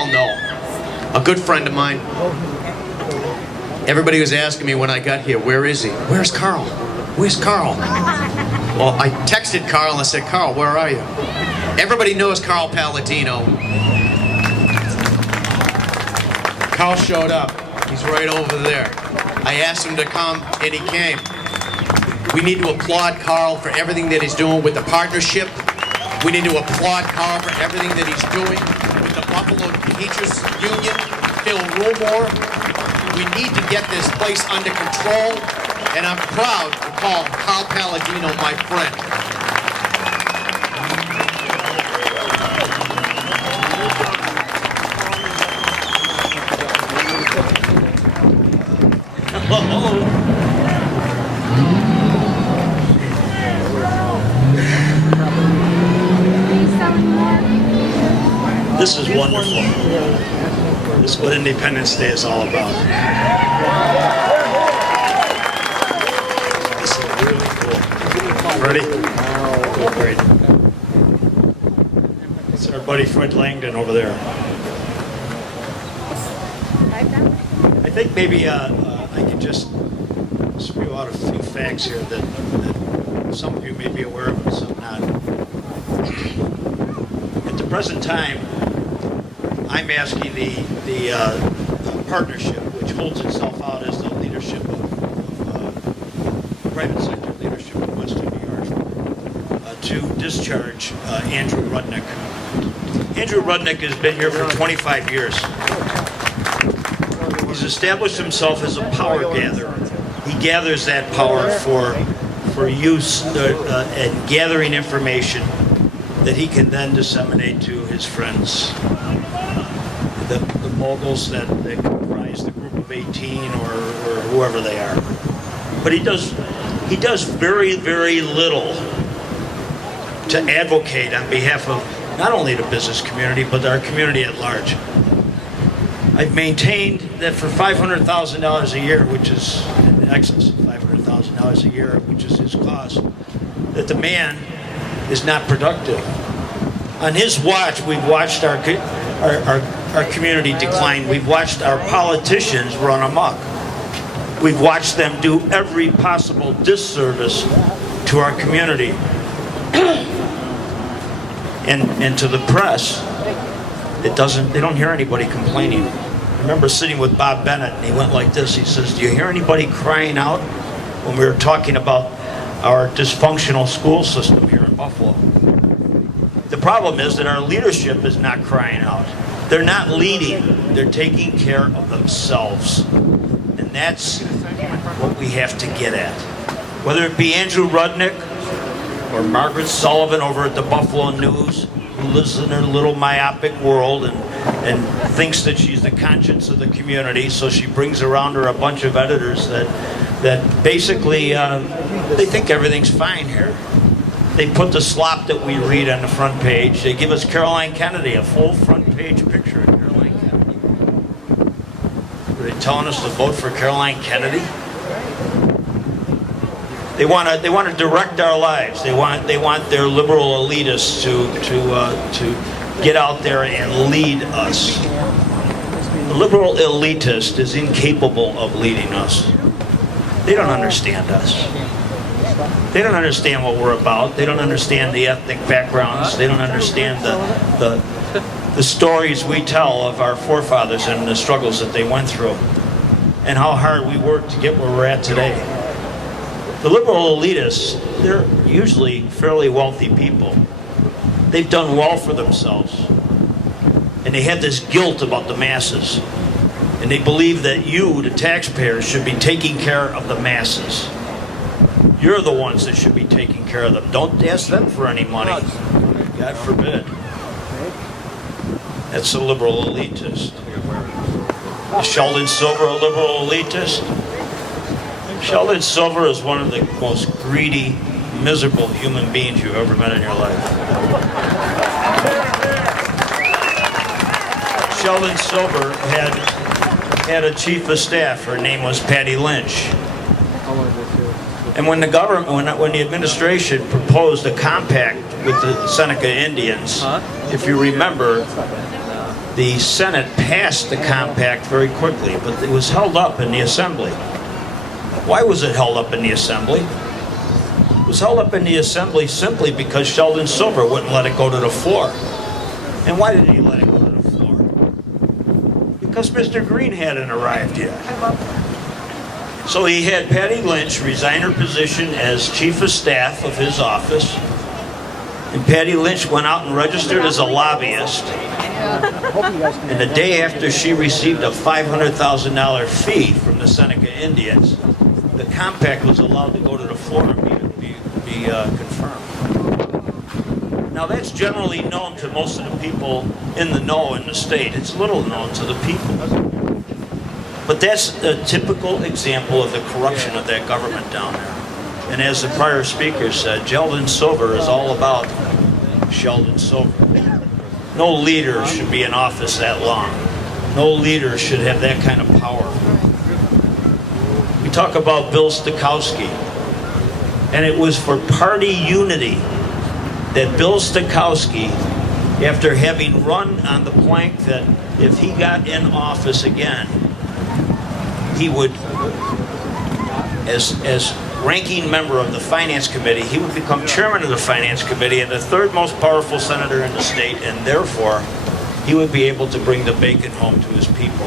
all know. A good friend of mine. Everybody was asking me when I got here, where is he? Where's Carl? Where's Carl? Well, I texted Carl and I said, Carl, where are you? Everybody knows Carl Paladino. Carl showed up. He's right over there. I asked him to come, and he came. We need to applaud Carl for everything that he's doing with the partnership. We need to applaud Carl for everything that he's doing with the Buffalo Teachers Union, Phil Rumore. We need to get this place under control, and I'm proud to call Carl Paladino my friend. Hello. This is wonderful. This is what Independence Day is all about. This is really cool. Ready? Great. It's our buddy Fred Langdon over there. I think maybe I can just spew out a few facts here that some of you may be aware of and some not. At the present time, I'm asking the partnership, which holds itself out as the leadership of private sector leadership in Western New York, to discharge Andrew Rudnick. Andrew Rudnick has been here for 25 years. He's established himself as a power gatherer. He gathers that power for use and gathering information that he can then disseminate to his friends. The moguls that comprise the group of 18 or whoever they are. But he does very, very little to advocate on behalf of not only the business community, but our community at large. I've maintained that for $500,000 a year, which is in excess of $500,000 a year, which is his cost, that the man is not productive. On his watch, we've watched our community decline. We've watched our politicians run amok. We've watched them do every possible disservice to our community. And to the press, they don't hear anybody complaining. I remember sitting with Bob Bennett, and he went like this. He says, do you hear anybody crying out when we were talking about our dysfunctional school system here in Buffalo? The problem is that our leadership is not crying out. They're not leading. They're taking care of themselves. And that's what we have to get at. Whether it be Andrew Rudnick or Margaret Sullivan over at the Buffalo News, who lives in her little myopic world and thinks that she's the conscience of the community, so she brings around her a bunch of editors that basically they think everything's fine here. They put the slop that we read on the front page. They give us Caroline Kennedy, a full front page picture of Caroline Kennedy. Are they telling us to vote for Caroline Kennedy? They want to direct our lives. They want their liberal elitists to get out there and lead us. The liberal elitist is incapable of leading us. They don't understand us. They don't understand what we're about. They don't understand the ethnic backgrounds. They don't understand the stories we tell of our forefathers and the struggles that they went through and how hard we worked to get where we're at today. The liberal elitists, they're usually fairly wealthy people. They've done well for themselves. And they have this guilt about the masses. And they believe that you, the taxpayers, should be taking care of the masses. You're the ones that should be taking care of them. Don't ask them for any money. God forbid. That's a liberal elitist. Is Sheldon Silver a liberal elitist? Sheldon Silver is one of the most greedy, miserable human beings you've ever met in your life. Sheldon Silver had a chief of staff. Her name was Patty Lynch. And when the government, when the administration proposed a compact with the Seneca Indians, if you remember, the Senate passed the compact very quickly, but it was held up in the Assembly. Why was it held up in the Assembly? It was held up in the Assembly simply because Sheldon Silver wouldn't let it go to the floor. And why didn't he let it go to the floor? Because Mr. Green hadn't arrived yet. So he had Patty Lynch resign her position as chief of staff of his office. And Patty Lynch went out and registered as a lobbyist. And the day after she received a $500,000 fee from the Seneca Indians, the compact was allowed to go to the floor and be confirmed. Now that's generally known to most of the people in the know in the state. It's little known to the people. But that's a typical example of the corruption of that government down there. And as the prior speaker said, Sheldon Silver is all about Sheldon Silver. No leader should be in office that long. No leader should have that kind of power. We talk about Bill Stokowski, and it was for party unity that Bill Stokowski, after having run on the plank that if he got in office again, he would, as ranking member of the Finance Committee, he would become chairman of the Finance Committee and the third most powerful senator in the state, and therefore he would be able to bring the bacon home to his people.